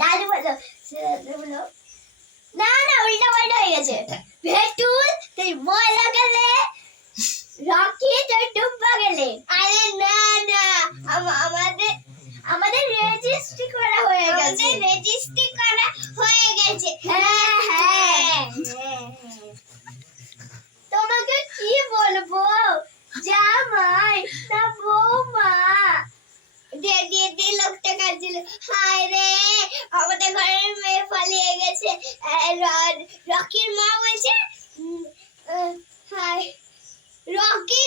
দাদু বলো বলো না না উল্টা পাল্টা হয়ে গেছে ভেটুল তুই বলা গেলে রকি তুই ডুববা গেলে আরে না না আমাদের আমাদের রেজিস্ট্রি করা হয়ে গেছে রেজিস্ট্রি করা হয়ে গেছে হ্যাঁ হ্যাঁ তোমাকে কি বলবো জামাই না বৌমা দিয়ে লোকটা কাঁদছিল হায় রে আমাদের ঘরের মেয়ে পালিয়ে গেছে রকির মা বলছে হায় রকি